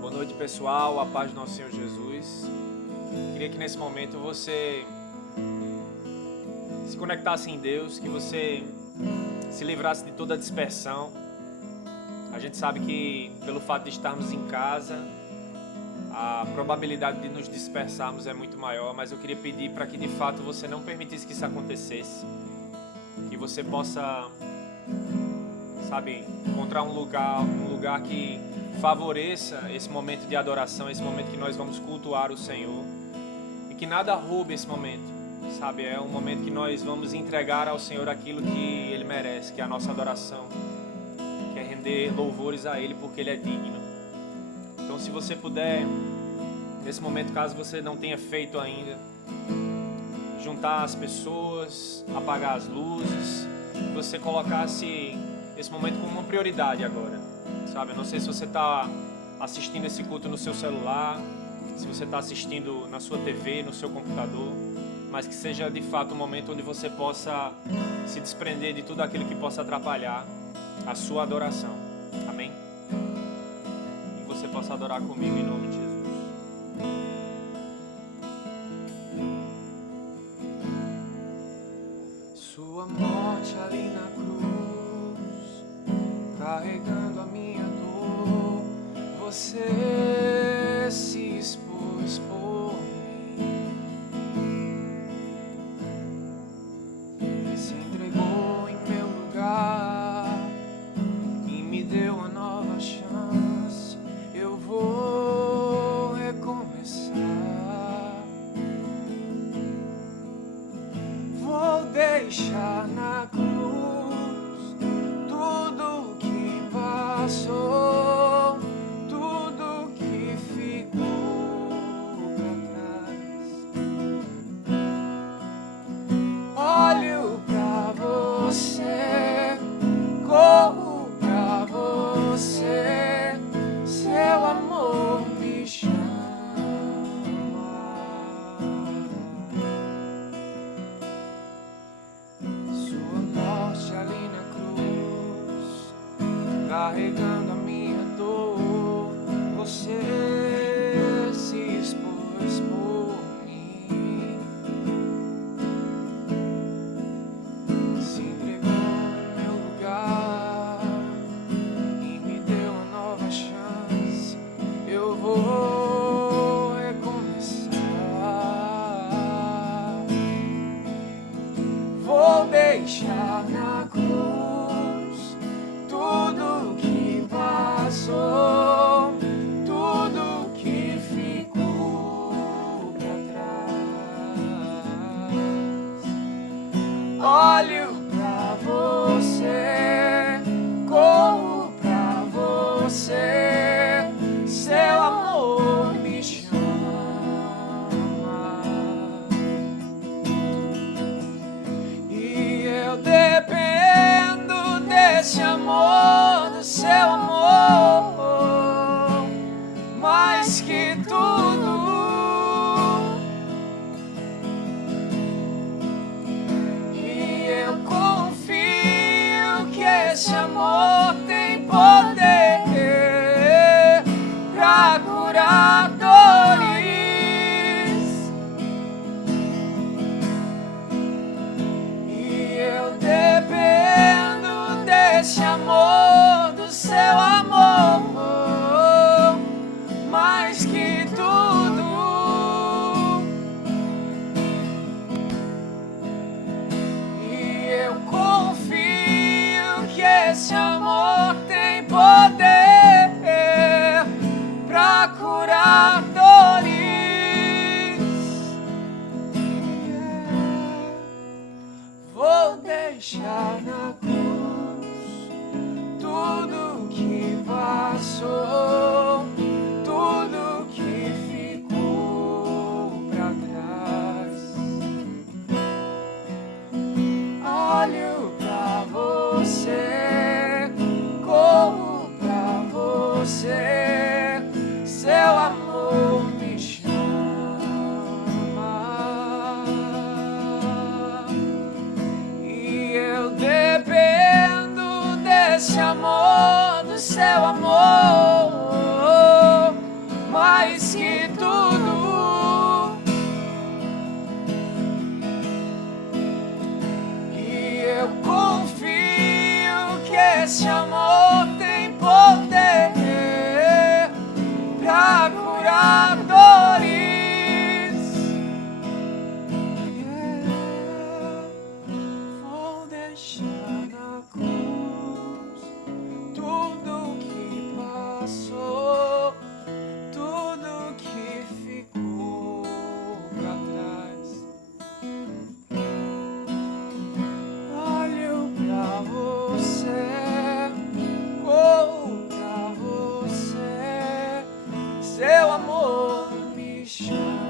Boa noite, pessoal. A paz do nosso Senhor Jesus. Queria que nesse momento você se conectasse em Deus, que você se livrasse de toda a dispersão. A gente sabe que pelo fato de estarmos em casa, a probabilidade de nos dispersarmos é muito maior, mas eu queria pedir para que de fato você não permitisse que isso acontecesse. Que você possa, encontrar um lugar que favoreça esse momento de adoração, esse momento que nós vamos cultuar o Senhor. E que nada roube esse momento, é um momento que nós vamos entregar ao Senhor aquilo que Ele merece, que é a nossa adoração, que é render louvores a Ele porque Ele é digno. Então, se você puder, nesse momento, caso você não tenha feito ainda, juntar as pessoas, apagar as luzes, que você colocasse esse momento como uma prioridade agora, Eu não sei se você está assistindo esse culto no seu celular, se você está assistindo na sua TV, no seu computador, mas que seja de fato um momento onde você possa se desprender de tudo aquilo que possa atrapalhar a sua adoração. Amém? E você possa adorar comigo em nome de Jesus. Sua morte ali na cruz, carregando a minha dor, você se expôs por mim, se entregou em meu lugar e me deu uma nova chance. Eu vou recomeçar, vou deixar na cruz tudo que passou, tudo que ficou pra trás. Olho pra você, corro pra você, seu amor me chama. Sua morte ali na cruz, carregando a minha dor, você se expôs por mim, se entregou em meu lugar e me deu uma nova chance. Eu vou recomeçar, vou deixar na cruz tudo que passou, tudo que ficou pra trás. Olho pra você, corro pra você, seu amor me chama. E eu dependo desse amor, do seu amor, mais que tudo. E eu confio que esse amor tem poder pra curar dores. E eu dependo desse amor, do seu amor, mais que tudo. E eu confio que esse amor tem poder pra curar teu amor me chama.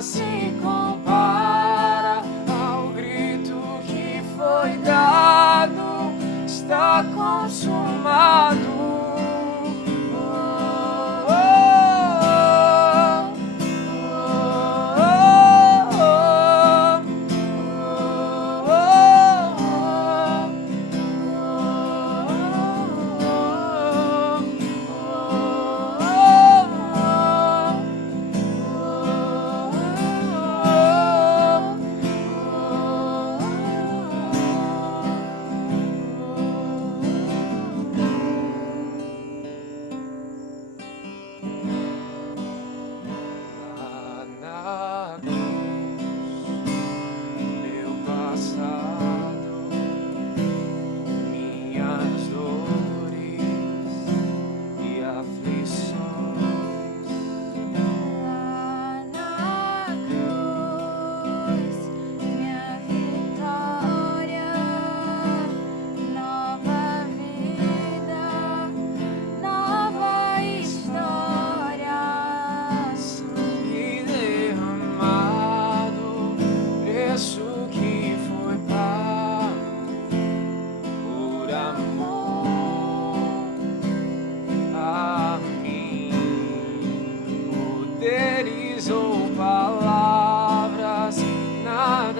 Se compara ao grito que foi dado, está consumado.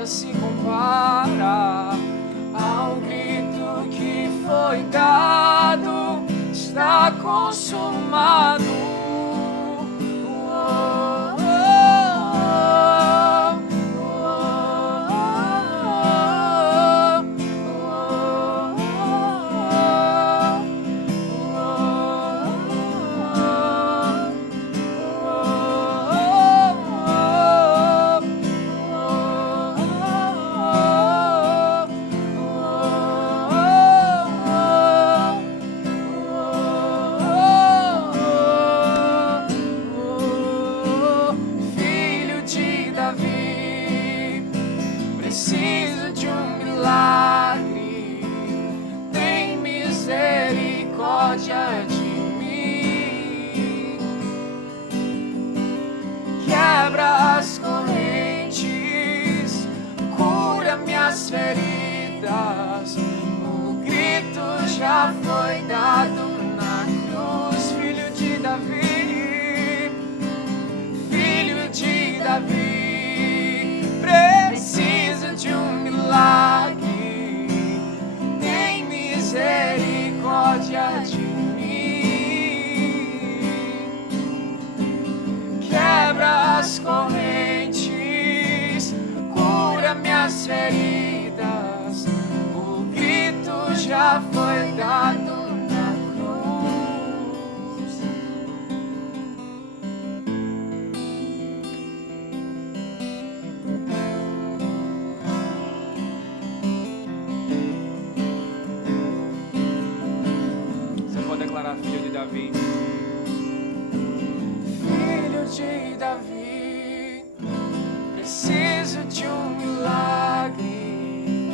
Se compara ao grito que foi dado, está consumado. Preciso de um milagre, tem misericórdia de mim. Quebra as correntes, cura minhas feridas. O grito já foi dado na cruz. Filho de Davi, filho de Davi, preciso de um milagre, tem misericórdia de mim. Quebra as correntes, cura minhas feridas. O grito já foi dado na cruz. Davi. Filho de Davi, preciso de um milagre.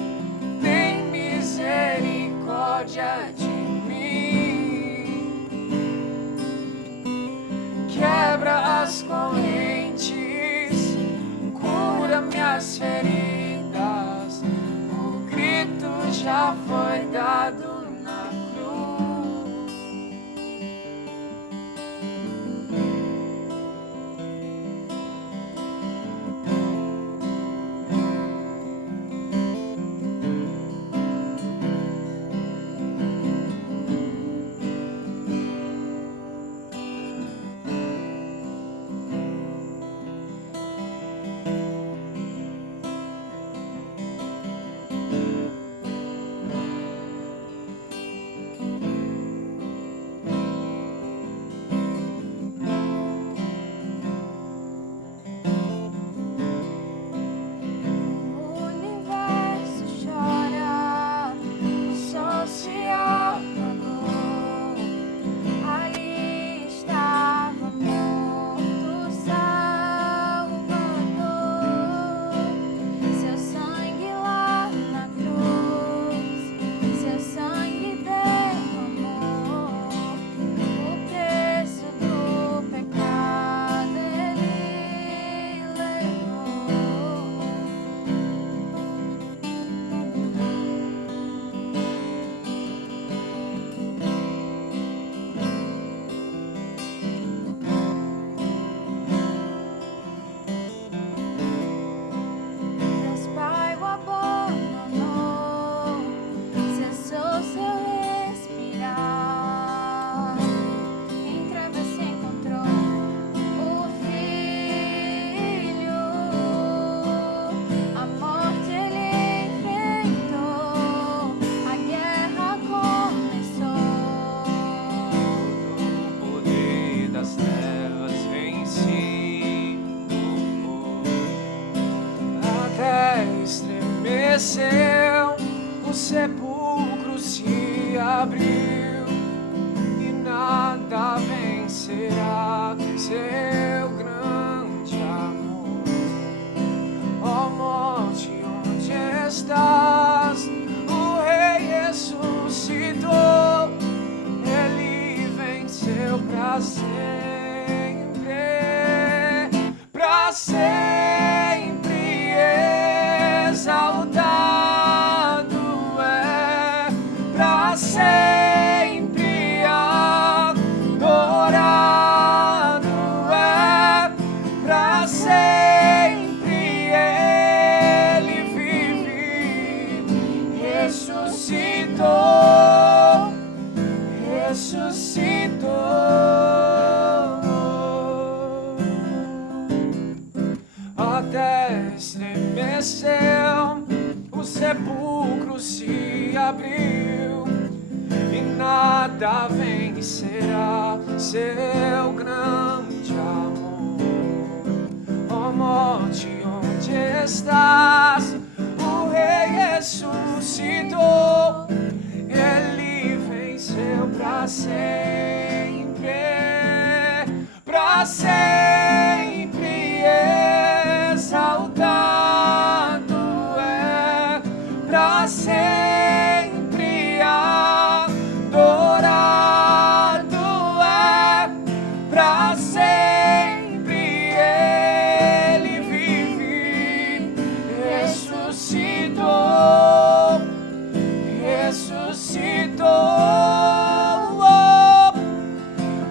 Tem misericórdia de mim. Quebra as correntes, cura minhas feridas. O grito já foi dado na cruz. O sepulcro se abriu e nada vencerá seu grande amor. Ó morte, onde estás? O Rei ressuscitou, Ele venceu pra sempre, pra sempre exaltado é, pra sempre adorado é, pra sempre Ele vive, ressuscitou, até estremeceu, o sepulcro se abriu e nada vencerá seu grande amor. Ó morte, onde estás? O Rei ressuscitou, Ele venceu pra sempre, pra sempre exaltado é, pra sempre adorado é, pra sempre Ele vive, ressuscitou,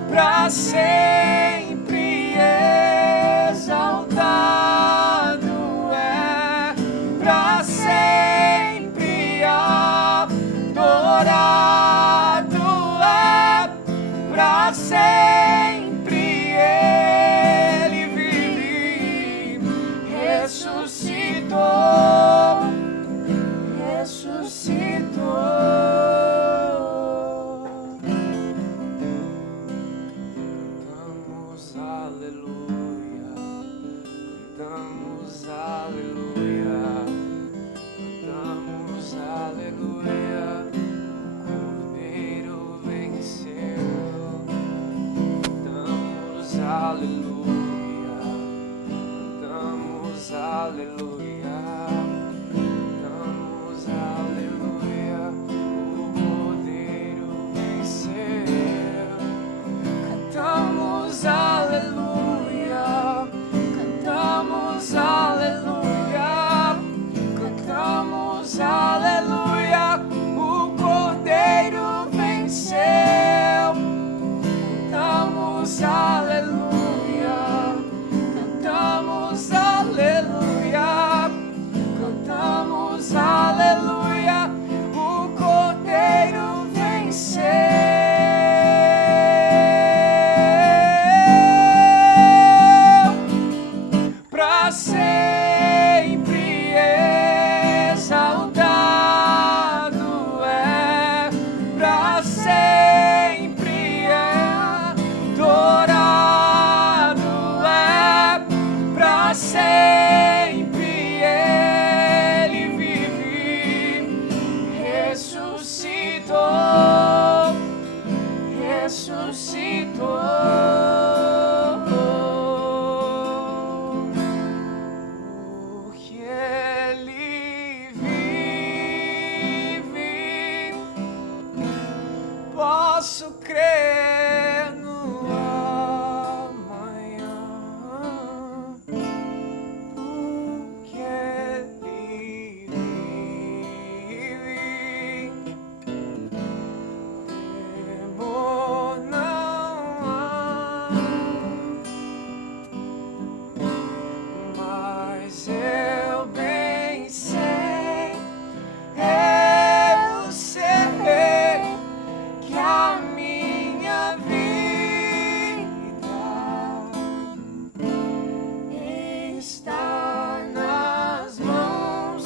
pra sempre exaltado é, pra sempre adorado é, pra sempre Ele vive, ressuscitou, ressuscitou. aleluia, cantamos aleluia, cantamos aleluia, o Cordeiro venceu. Cantamos aleluia, cantamos aleluia, cantamos aleluia, o Cordeiro venceu. Cantamos aleluia, cantamos aleluia, cantamos aleluia, o Cordeiro venceu. Pra sempre exaltado é, pra sempre adorado é, pra sempre ele vive, ressuscitou, ressuscitou. Porque ele vive, posso crer no amanhã. Porque ele vive, temor não há. Mas eu bem sei, eu sei que a minha vida está nas mãos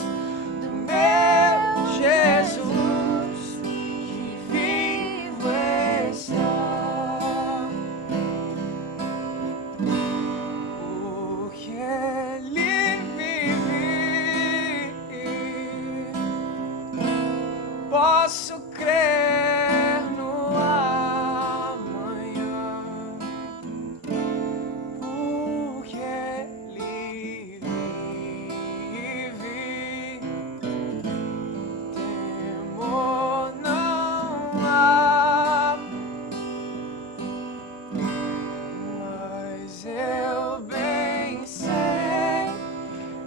do meu Jesus, que vivo está. Porque ele vive, posso crer no amanhã. Porque ele vive, temor não há. Mas eu bem sei,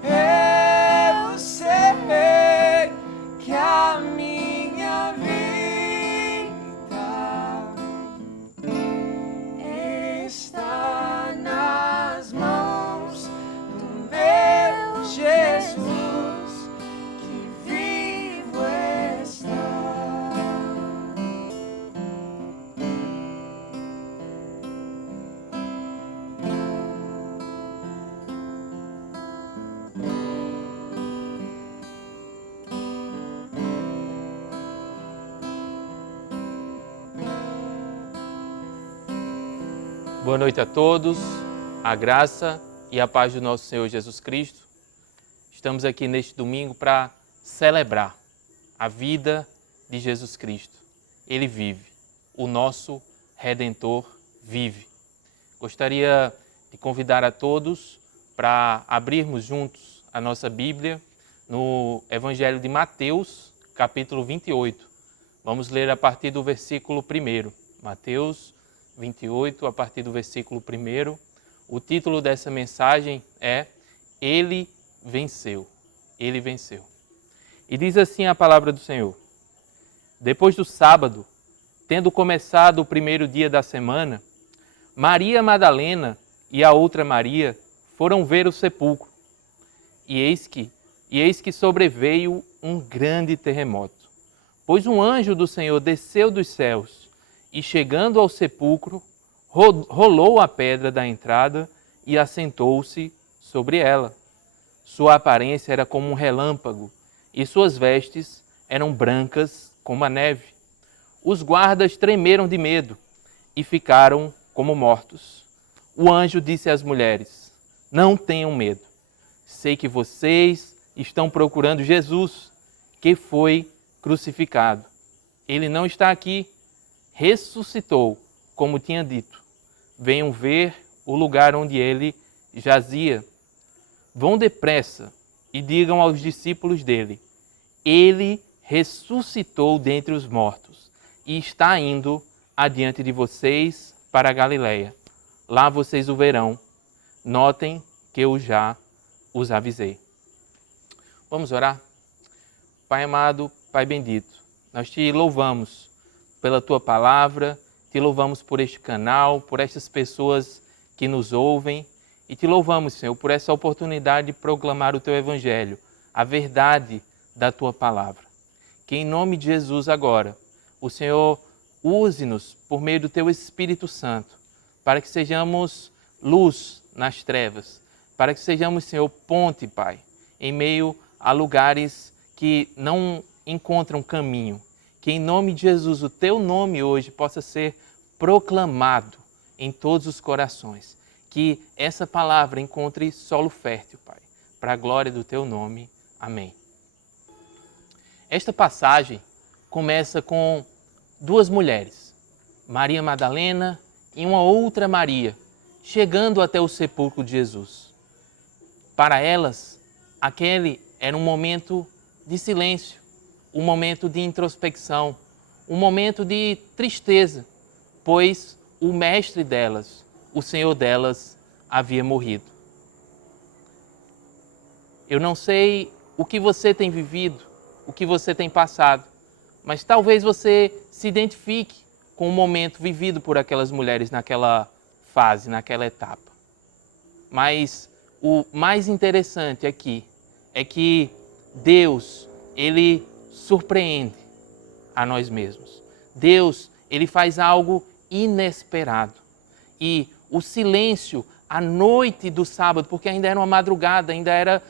eu sei que a minha vida está nas mãos do meu Jesus, que vivo está. Boa noite a todos, a graça e a paz do nosso Senhor Jesus Cristo. Estamos aqui neste domingo para celebrar a vida de Jesus Cristo. Ele vive, o nosso Redentor vive. Gostaria de convidar a todos para abrirmos juntos a nossa Bíblia no Evangelho de Mateus, capítulo 28. Vamos ler a partir do versículo 1. Mateus 28, a partir do versículo 1. O título dessa mensagem é Ele venceu. Ele venceu. E diz assim a palavra do Senhor: Depois do sábado, tendo começado o primeiro dia da semana, Maria Madalena e a outra Maria foram ver o sepulcro. E eis que sobreveio um grande terremoto, pois um anjo do Senhor desceu dos céus e, chegando ao sepulcro, rolou a pedra da entrada e assentou-se sobre ela. Sua aparência era como um relâmpago e suas vestes eram brancas como a neve. Os guardas tremeram de medo e ficaram como mortos. O anjo disse às mulheres: Não tenham medo. Sei que vocês estão procurando Jesus, que foi crucificado. Ele não está aqui. Ressuscitou, como tinha dito. Venham ver o lugar onde ele jazia. Vão depressa e digam aos discípulos dele: ele ressuscitou dentre os mortos e está indo adiante de vocês para a Galileia. Lá vocês o verão. Notem que eu já os avisei. Vamos orar? Pai amado, Pai bendito, nós te louvamos pela tua palavra, te louvamos por este canal, por estas pessoas que nos ouvem e te louvamos, Senhor, por essa oportunidade de proclamar o teu evangelho, a verdade da tua palavra. Que em nome de Jesus agora, o Senhor use-nos por meio do teu Espírito Santo, para que sejamos luz nas trevas, para que sejamos, Senhor, ponte, Pai, em meio a lugares que não encontram caminho. Que em nome de Jesus o teu nome hoje possa ser proclamado em todos os corações. Que essa palavra encontre solo fértil, Pai, para a glória do teu nome. Amém. Esta passagem começa com duas mulheres, Maria Madalena e uma outra Maria, chegando até o sepulcro de Jesus. Para elas, aquele era um momento de silêncio, um momento de introspecção, um momento de tristeza, pois o mestre delas, o Senhor delas, havia morrido. Eu não sei o que você tem vivido, o que você tem passado, mas talvez você se identifique com o momento vivido por aquelas mulheres naquela fase, naquela etapa. Mas o mais interessante aqui é que Deus, Ele surpreende a nós mesmos. Deus, Ele faz algo inesperado. E o silêncio, a noite do sábado, porque ainda era uma madrugada, ainda era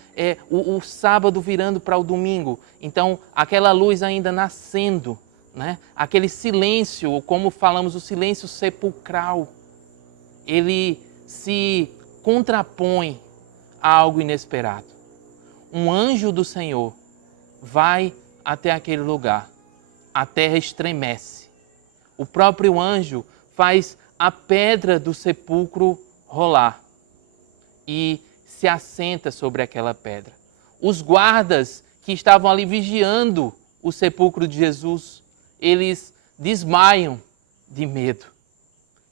o sábado virando para o domingo. Então, aquela luz ainda nascendo, né? Aquele silêncio, como falamos, o silêncio sepulcral, ele se contrapõe a algo inesperado. Um anjo do Senhor vai até aquele lugar. A terra estremece. O próprio anjo faz a pedra do sepulcro rolar e se assenta sobre aquela pedra. Os guardas que estavam ali vigiando o sepulcro de Jesus, eles desmaiam de medo.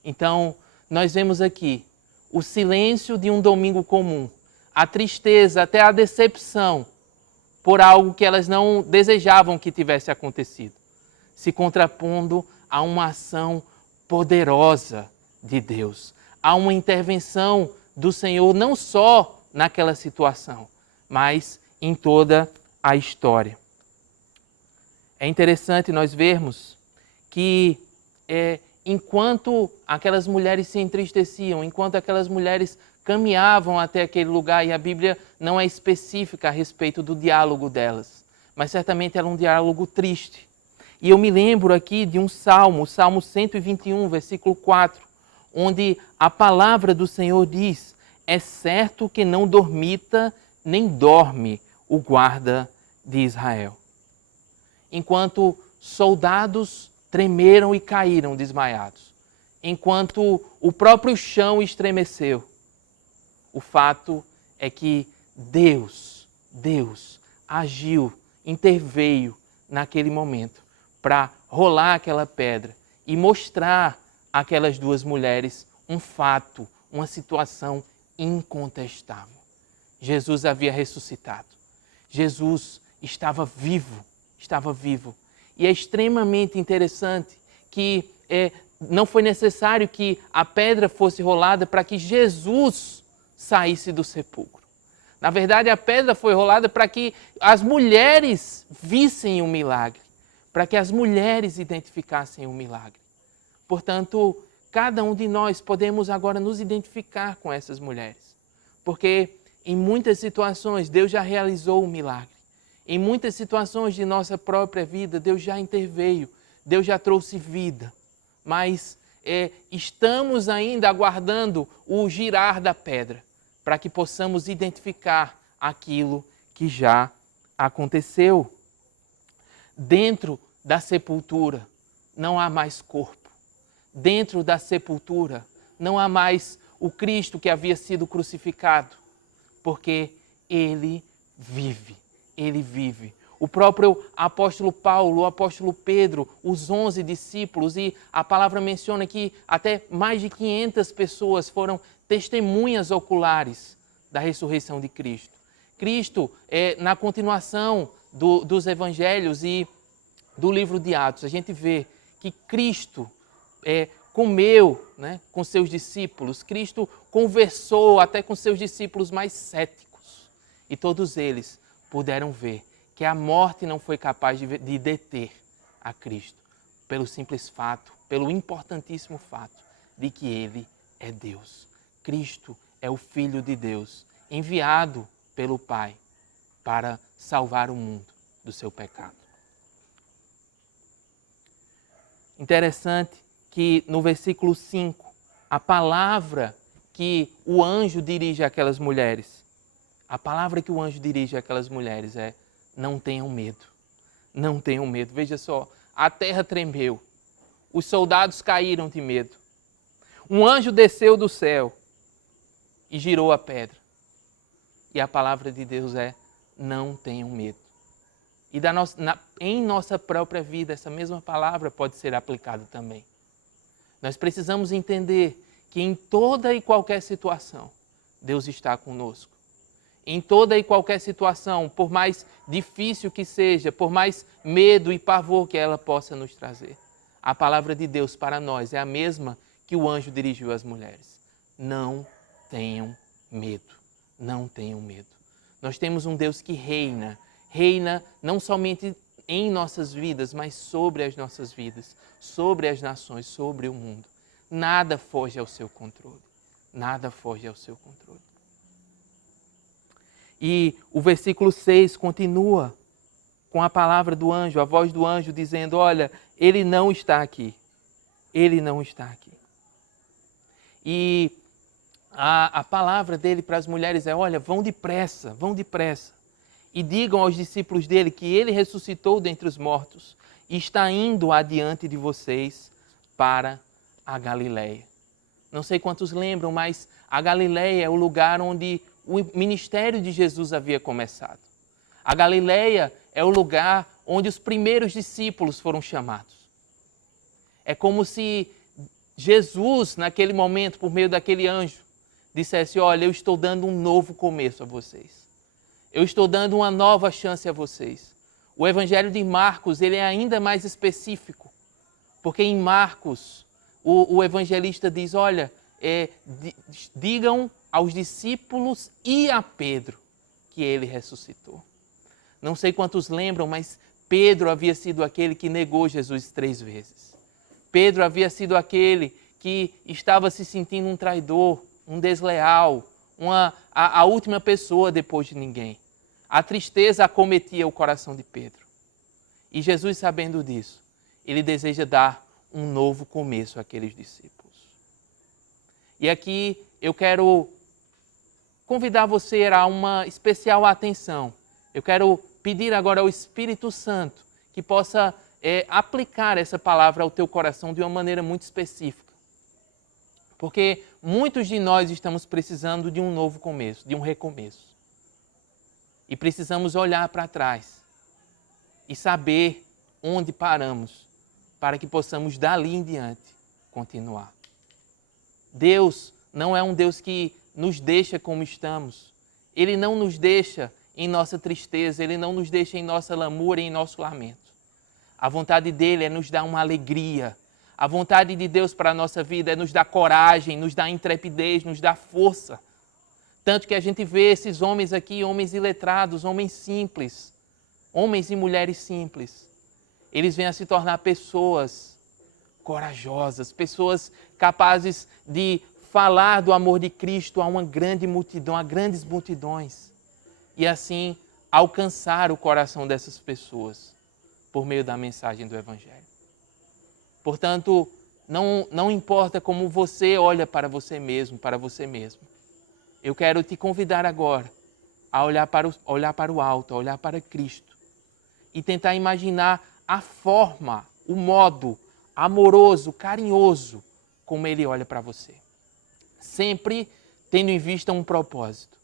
Então, nós vemos aqui o silêncio de um domingo comum, a tristeza, até a decepção por algo que elas não desejavam que tivesse acontecido, se contrapondo a uma ação poderosa de Deus, a uma intervenção do Senhor, não só naquela situação, mas em toda a história. É interessante nós vermos que enquanto aquelas mulheres se entristeciam, enquanto aquelas mulheres caminhavam até aquele lugar, e a Bíblia não é específica a respeito do diálogo delas, mas certamente era um diálogo triste. E eu me lembro aqui de um salmo, o Salmo 121, versículo 4, onde a palavra do Senhor diz: é certo que não dormita nem dorme o guarda de Israel. Enquanto soldados tremeram e caíram desmaiados, enquanto o próprio chão estremeceu, o fato é que Deus agiu, interveio naquele momento para rolar aquela pedra e mostrar àquelas duas mulheres um fato, uma situação incontestável. Jesus havia ressuscitado. Jesus estava vivo. E é extremamente interessante que não foi necessário que a pedra fosse rolada para que Jesus saísse do sepulcro. Na verdade, a pedra foi rolada para que as mulheres vissem o milagre, para que as mulheres identificassem o milagre. Portanto, cada um de nós podemos agora nos identificar com essas mulheres, porque em muitas situações Deus já realizou o milagre. Em muitas situações de nossa própria vida, Deus já interveio, Deus já trouxe vida. Mas estamos ainda aguardando o girar da pedra, para que possamos identificar aquilo que já aconteceu. Dentro da sepultura não há mais corpo. Dentro da sepultura não há mais o Cristo que havia sido crucificado, porque ele vive, ele vive. O próprio apóstolo Paulo, o apóstolo Pedro, os 11 discípulos, e a palavra menciona que até mais de 500 pessoas foram testemunhas oculares da ressurreição de Cristo. Cristo, na continuação dos evangelhos e do livro de Atos, a gente vê que Cristo comeu, né, com seus discípulos, Cristo conversou até com seus discípulos mais céticos, e todos eles puderam ver que a morte não foi capaz de deter a Cristo, pelo simples fato, pelo importantíssimo fato de que Ele é Deus. Cristo é o Filho de Deus, enviado pelo Pai para salvar o mundo do seu pecado. Interessante que no versículo 5, a palavra que o anjo dirige àquelas mulheres, a palavra que o anjo dirige àquelas mulheres é: não tenham medo, não tenham medo. Veja só, a terra tremeu, os soldados caíram de medo. Um anjo desceu do céu e girou a pedra. E a palavra de Deus é: não tenham medo. E em nossa própria vida, essa mesma palavra pode ser aplicada também. Nós precisamos entender que em toda e qualquer situação, Deus está conosco. Em toda e qualquer situação, por mais difícil que seja, por mais medo e pavor que ela possa nos trazer, a palavra de Deus para nós é a mesma que o anjo dirigiu às mulheres. Não tenham medo, não tenham medo. Nós temos um Deus que reina não somente em nossas vidas, mas sobre as nossas vidas, sobre as nações, sobre o mundo. Nada foge ao seu controle, nada foge ao seu controle. E o versículo 6 continua com a palavra do anjo, a voz do anjo dizendo: olha, ele não está aqui. Ele não está aqui. E a palavra dele para as mulheres é: olha, vão depressa. E digam aos discípulos dele que ele ressuscitou dentre os mortos e está indo adiante de vocês para a Galileia. Não sei quantos lembram, mas a Galileia é o lugar onde o ministério de Jesus havia começado. A Galileia é o lugar onde os primeiros discípulos foram chamados. É como se Jesus, naquele momento, por meio daquele anjo, dissesse: olha, eu estou dando um novo começo a vocês. Eu estou dando uma nova chance a vocês. O Evangelho de Marcos, ele é ainda mais específico, porque em Marcos, o evangelista diz: olha, digam aos discípulos e a Pedro que ele ressuscitou. Não sei quantos lembram, mas Pedro havia sido aquele que negou Jesus 3 vezes. Pedro havia sido aquele que estava se sentindo um traidor, um desleal, a última pessoa depois de ninguém. A tristeza acometia o coração de Pedro. E Jesus, sabendo disso, ele deseja dar um novo começo àqueles discípulos. E aqui eu quero convidar você a uma especial atenção. Eu quero pedir agora ao Espírito Santo que possa aplicar essa palavra ao teu coração de uma maneira muito específica. Porque muitos de nós estamos precisando de um novo começo, de um recomeço. E precisamos olhar para trás e saber onde paramos, para que possamos dali em diante continuar. Deus não é um Deus que nos deixa como estamos. Ele não nos deixa em nossa tristeza, Ele não nos deixa em nossa lamúria e em nosso lamento. A vontade dEle é nos dar uma alegria. A vontade de Deus para a nossa vida é nos dar coragem, nos dar intrepidez, nos dar força. Tanto que a gente vê esses homens aqui, homens iletrados, homens simples, homens e mulheres simples. Eles vêm a se tornar pessoas corajosas, pessoas capazes de falar do amor de Cristo a uma grande multidão, a grandes multidões. E assim alcançar o coração dessas pessoas por meio da mensagem do Evangelho. Portanto, não importa como você olha para você mesmo, eu quero te convidar agora a olhar para o alto, a olhar para Cristo e tentar imaginar a forma, o modo amoroso, carinhoso como Ele olha para você. sempre tendo em vista um propósito,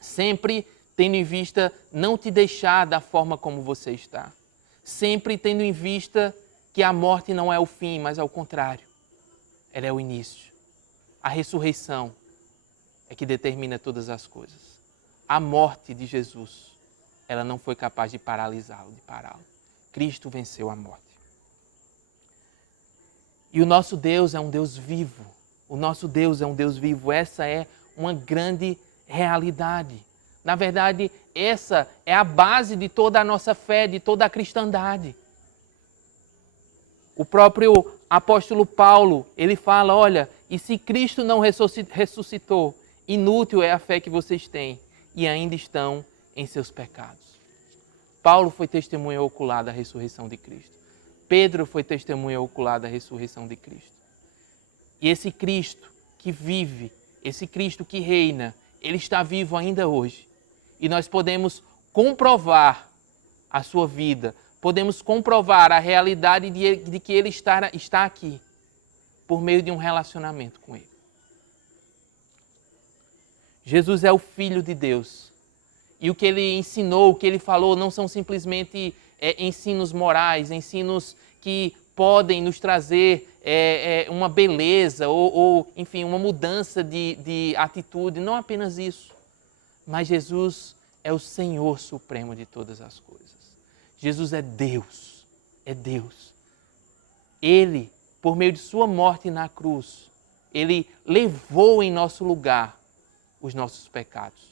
sempre tendo em vista não te deixar da forma como você está, sempre tendo em vista que a morte não é o fim, mas ao contrário, ela é o início. A ressurreição é que determina todas as coisas. A morte de Jesus, ela não foi capaz de paralisá-lo, de pará-lo. Cristo venceu a morte. E o nosso Deus é um Deus vivo. O nosso Deus é um Deus vivo. Essa é uma grande realidade. Na verdade, essa é a base de toda a nossa fé, de toda a cristandade. O próprio apóstolo Paulo, ele fala, olha, e se Cristo não ressuscitou, inútil é a fé que vocês têm e ainda estão em seus pecados. Paulo foi testemunha ocular da ressurreição de Cristo. Pedro foi testemunha ocular da ressurreição de Cristo. E esse Cristo que vive, esse Cristo que reina, ele está vivo ainda hoje. E nós podemos comprovar a sua vida, podemos comprovar a realidade de que ele está aqui, por meio de um relacionamento com ele. Jesus é o Filho de Deus. E o que ele ensinou, o que ele falou, não são simplesmente ensinos morais, ensinos que podem nos trazer uma beleza ou, enfim, uma mudança de atitude. Não apenas isso. Mas Jesus é o Senhor Supremo de todas as coisas. Jesus é Deus. É Deus. Ele, por meio de sua morte na cruz, ele levou em nosso lugar os nossos pecados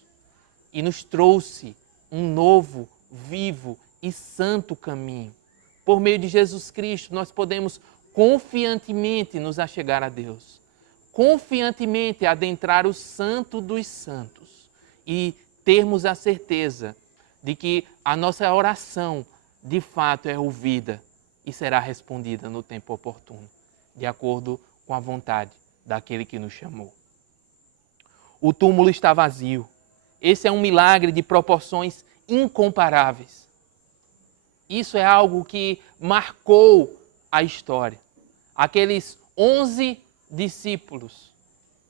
e nos trouxe um novo, vivo e santo caminho. Por meio de Jesus Cristo, nós podemos confiantemente nos achegar a Deus, confiantemente adentrar o Santo dos Santos e termos a certeza de que a nossa oração, de fato, é ouvida e será respondida no tempo oportuno, de acordo com a vontade daquele que nos chamou. O túmulo está vazio. Esse é um milagre de proporções incomparáveis. Isso é algo que marcou a história. Aqueles 11 discípulos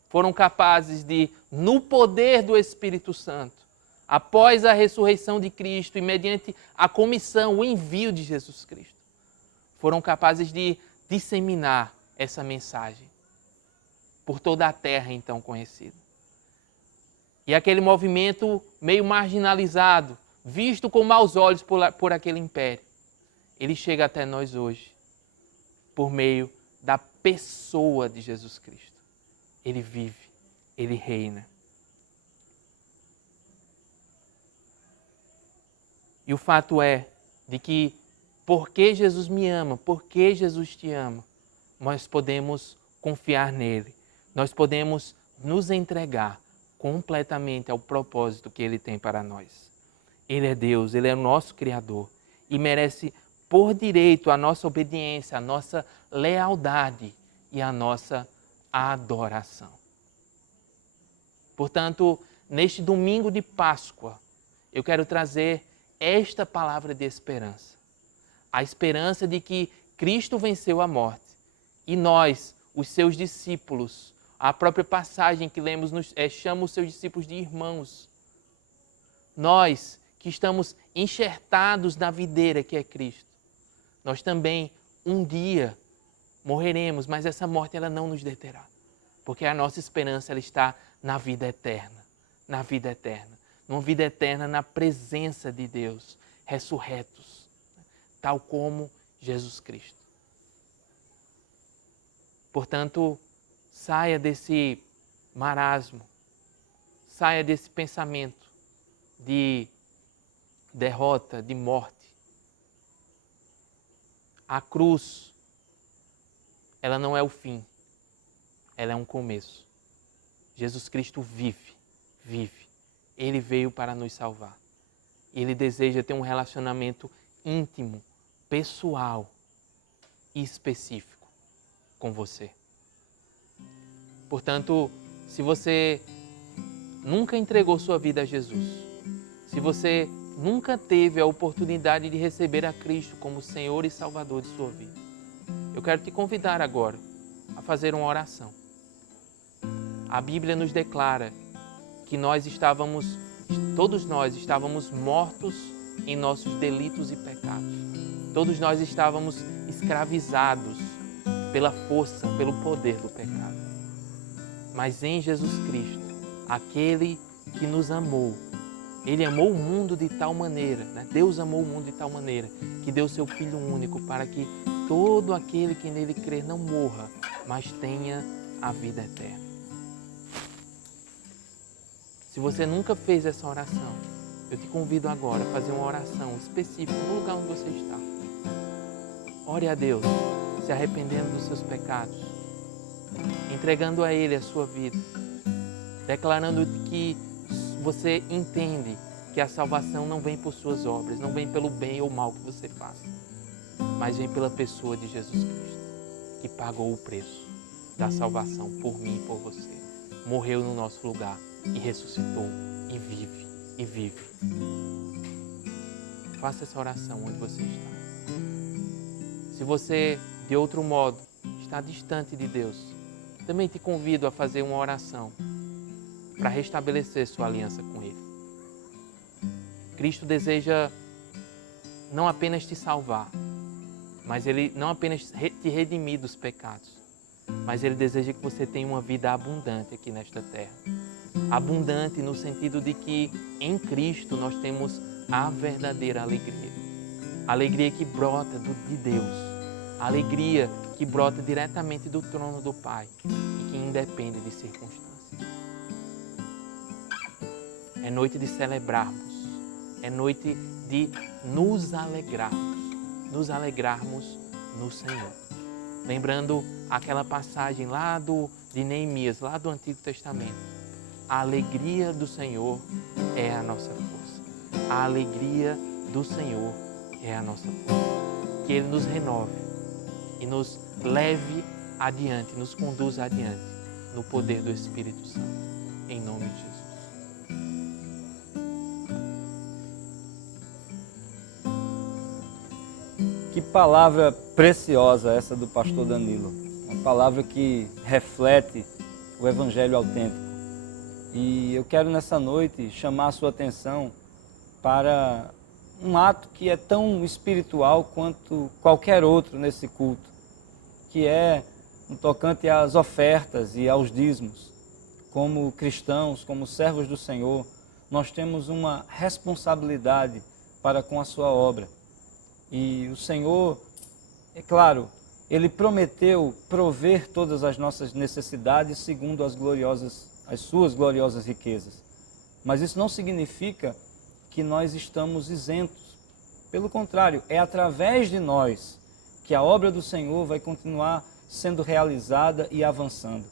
foram capazes de, no poder do Espírito Santo, após a ressurreição de Cristo e mediante a comissão, o envio de Jesus Cristo, foram capazes de disseminar essa mensagem por toda a terra então conhecida. E aquele movimento meio marginalizado, visto com maus olhos por aquele império, ele chega até nós hoje, por meio da pessoa de Jesus Cristo. Ele vive, ele reina. E o fato é de que, porque Jesus me ama, porque Jesus te ama, nós podemos confiar nele, nós podemos nos entregar completamente ao propósito que ele tem para nós. Ele é Deus, ele é o nosso Criador e merece por direito a nossa obediência, a nossa lealdade e a nossa adoração. Portanto, neste domingo de Páscoa, eu quero trazer esta palavra de esperança. A esperança de que Cristo venceu a morte e nós, os seus discípulos, a própria passagem que lemos chama os seus discípulos de irmãos. Nós que estamos enxertados na videira que é Cristo, nós também um dia morreremos, mas essa morte ela não nos deterá, porque a nossa esperança ela está na vida eterna, numa vida eterna na presença de Deus, ressurretos, tal como Jesus Cristo. Portanto, saia desse marasmo, saia desse pensamento de derrota, de morte. A cruz, ela não é o fim, ela é um começo. Jesus Cristo vive. Ele veio para nos salvar. Ele deseja ter um relacionamento íntimo, pessoal e específico com você. Portanto, se você nunca entregou sua vida a Jesus, se você nunca teve a oportunidade de receber a Cristo como Senhor e Salvador de sua vida, eu quero te convidar agora a fazer uma oração. A Bíblia nos declara que todos nós estávamos mortos em nossos delitos e pecados. Todos nós estávamos escravizados pela força, pelo poder do pecado. Mas em Jesus Cristo, aquele que nos amou, Ele amou o mundo de tal maneira, né? Deus amou o mundo de tal maneira que deu seu Filho único para que todo aquele que nele crer não morra, mas tenha a vida eterna. Se você nunca fez essa oração, eu te convido agora a fazer uma oração específica no lugar onde você está. Ore a Deus, se arrependendo dos seus pecados, entregando a Ele a sua vida, declarando que você entende que a salvação não vem por suas obras, não vem pelo bem ou mal que você faça, mas vem pela pessoa de Jesus Cristo, que pagou o preço da salvação por mim e por você. Morreu no nosso lugar e ressuscitou e vive. Faça essa oração onde você está. Se você, de outro modo, está distante de Deus, também te convido a fazer uma oração para restabelecer sua aliança com Ele. Cristo deseja não apenas te salvar, mas Ele não apenas te redimir dos pecados, mas Ele deseja que você tenha uma vida abundante aqui nesta terra. Abundante no sentido de que em Cristo nós temos a verdadeira alegria. A alegria que brota de Deus. A alegria que brota diretamente do trono do Pai e que independe de circunstâncias. É noite de celebrarmos. É noite de nos alegrarmos no Senhor. Lembrando aquela passagem lá de Neemias, lá do Antigo Testamento. A alegria do Senhor é a nossa força. A alegria do Senhor é a nossa força. Que Ele nos renove e nos leve adiante, nos conduza adiante no poder do Espírito Santo. Em nome de Jesus. Que palavra preciosa essa do pastor Danilo. Uma palavra que reflete o Evangelho autêntico. E eu quero nessa noite chamar a sua atenção para um ato que é tão espiritual quanto qualquer outro nesse culto, que é no tocante às ofertas e aos dízimos. Como cristãos, como servos do Senhor, nós temos uma responsabilidade para com a sua obra. E o Senhor, é claro, Ele prometeu prover todas as nossas necessidades segundo as suas gloriosas riquezas. Mas isso não significa que nós estamos isentos. Pelo contrário, é através de nós que a obra do Senhor vai continuar sendo realizada e avançando.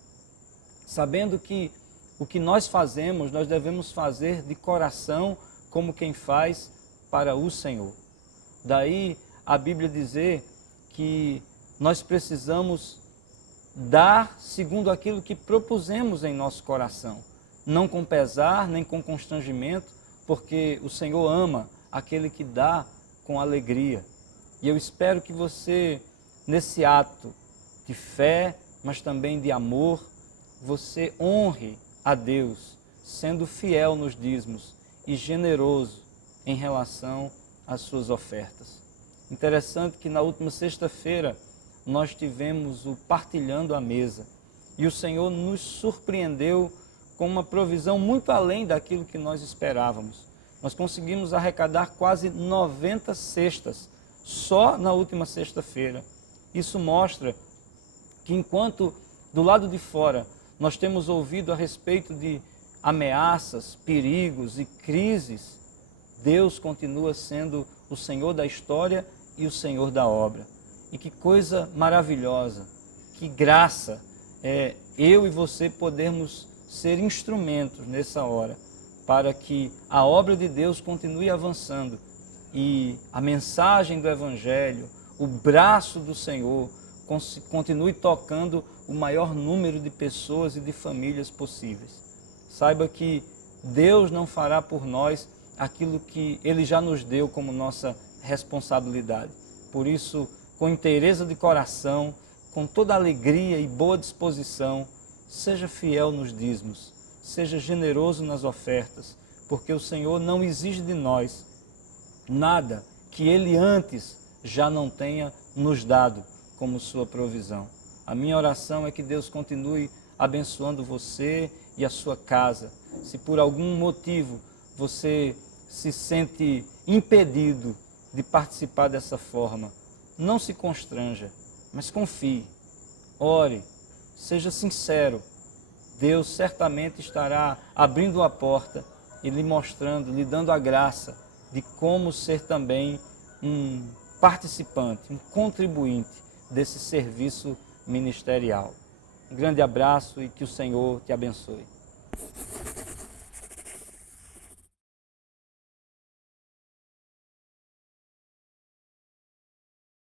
Sabendo que o que nós fazemos, nós devemos fazer de coração como quem faz para o Senhor. Daí a Bíblia dizer que nós precisamos dar segundo aquilo que propusemos em nosso coração, não com pesar, nem com constrangimento, porque o Senhor ama aquele que dá com alegria. E eu espero que você, nesse ato de fé, mas também de amor, você honre a Deus, sendo fiel nos dízimos e generoso em relação às suas ofertas. Interessante que na última sexta-feira nós tivemos o Partilhando a Mesa e o Senhor nos surpreendeu com uma provisão muito além daquilo que nós esperávamos. Nós conseguimos arrecadar quase 90 cestas só na última sexta-feira. Isso mostra que enquanto do lado de fora nós temos ouvido a respeito de ameaças, perigos e crises, Deus continua sendo o Senhor da história e o Senhor da obra. E que coisa maravilhosa, que graça eu e você podermos ser instrumentos nessa hora para que a obra de Deus continue avançando e a mensagem do Evangelho, o braço do Senhor, continue tocando o maior número de pessoas e de famílias possíveis. Saiba que Deus não fará por nós aquilo que Ele já nos deu como nossa responsabilidade. Por isso, com inteireza de coração, com toda alegria e boa disposição, seja fiel nos dízimos, seja generoso nas ofertas, porque o Senhor não exige de nós nada que Ele antes já não tenha nos dado como sua provisão. A minha oração é que Deus continue abençoando você e a sua casa. Se por algum motivo você se sente impedido de participar dessa forma, não se constranja, mas confie, ore, seja sincero. Deus certamente estará abrindo a porta e lhe mostrando, lhe dando a graça de como ser também um participante, um contribuinte desse serviço ministerial. Um grande abraço e que o Senhor te abençoe.